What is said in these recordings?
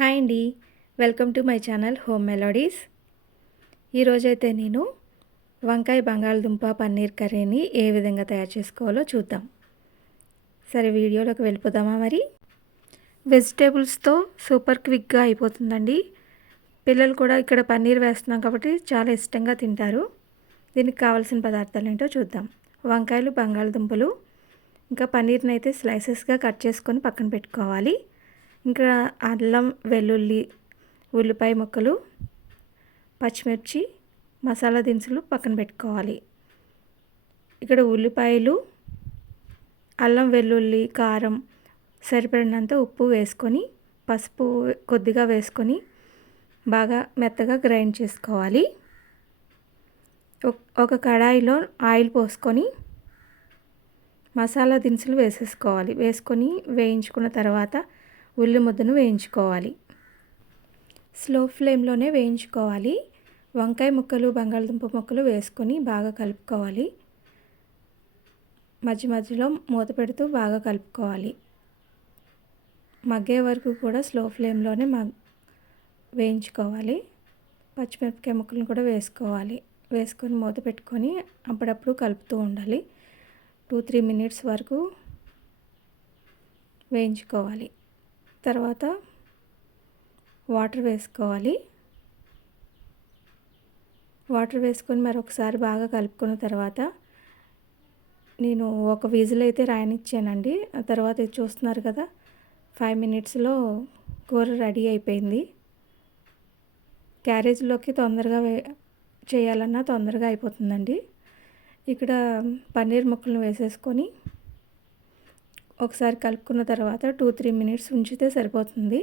Hi అండి. Welcome to my channel home melodies. ఈరోజైతే నేను వంకాయ బంగాళదుంప పన్నీర్ కర్రీని ఏ విధంగా తయారు చేసుకోవాలో చూద్దాం. సరే వీడియోలోకి వెళ్ళిపోదామా మరి? వెజిటేబుల్స్తో సూపర్ క్విక్గా అయిపోతుందండి. పిల్లలు కూడా ఇక్కడ పన్నీర్ వేస్తున్నాం కాబట్టి చాలా ఇష్టంగా తింటారు. దీనికి కావాల్సిన పదార్థాలు ఏంటో చూద్దాం. వంకాయలు బంగాళదుంపలు ఇంకా పన్నీర్ని అయితే స్లైసెస్గా కట్ చేసుకొని పక్కన పెట్టుకోవాలి. ఇంకా అల్లం వెల్లుల్లి ఉల్లిపాయ ముక్కలు పచ్చిమిర్చి మసాలా దినుసులు పక్కన పెట్టుకోవాలి. ఇక్కడ ఉల్లిపాయలు అల్లం వెల్లుల్లి కారం సరిపడినంత ఉప్పు వేసుకొని పసుపు కొద్దిగా వేసుకొని బాగా మెత్తగా గ్రైండ్ చేసుకోవాలి. ఒక కడాయిలో ఆయిల్ పోసుకొని మసాలా దినుసులు వేసేసుకోవాలి. వేసుకొని వేయించుకున్న తర్వాత ఉల్లి ముద్దను వేయించుకోవాలి. స్లో ఫ్లేమ్లోనే వేయించుకోవాలి. వంకాయ ముక్కలు బంగాళదుంప ముక్కలు వేసుకొని బాగా కలుపుకోవాలి. మధ్య మధ్యలో మూత పెడుతూ బాగా కలుపుకోవాలి. మగ్గే వరకు కూడా స్లో ఫ్లేమ్లోనే మగ్ వేయించుకోవాలి. పచ్చిమిరపకాయ ముక్కలను కూడా వేసుకోవాలి. వేసుకొని మూత పెట్టుకొని అప్పుడప్పుడు కలుపుతూ ఉండాలి. టూ త్రీ మినిట్స్ వరకు వేయించుకోవాలి. తర్వాత వాటర్ వేసుకోవాలి. వాటర్ వేసుకొని మరొకసారి బాగా కలుపుకున్న తర్వాత నేను ఒక విజిల్ అయితే రాయనిచ్చానండి. ఆ తర్వాత చూస్తున్నారు కదా ఫైవ్ మినిట్స్లో కూర రెడీ అయిపోయింది. క్యారేజ్లోకి తొందరగా వే చేయాలన్నా తొందరగా అయిపోతుందండి. ఇక్కడ పన్నీర్ ముక్కలను వేసేసుకొని ఒకసారి కలుపుకున్న తర్వాత టూ త్రీ మినిట్స్ ఉంచితే సరిపోతుంది.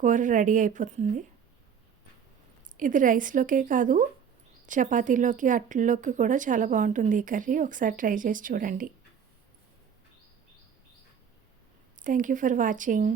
కూర రెడీ అయిపోతుంది. ఇది రైస్లోకే కాదు చపాతీలోకి అట్లలోకి కూడా చాలా బాగుంటుంది ఈ కర్రీ. ఒకసారి ట్రై చేసి చూడండి. Thank you for watching.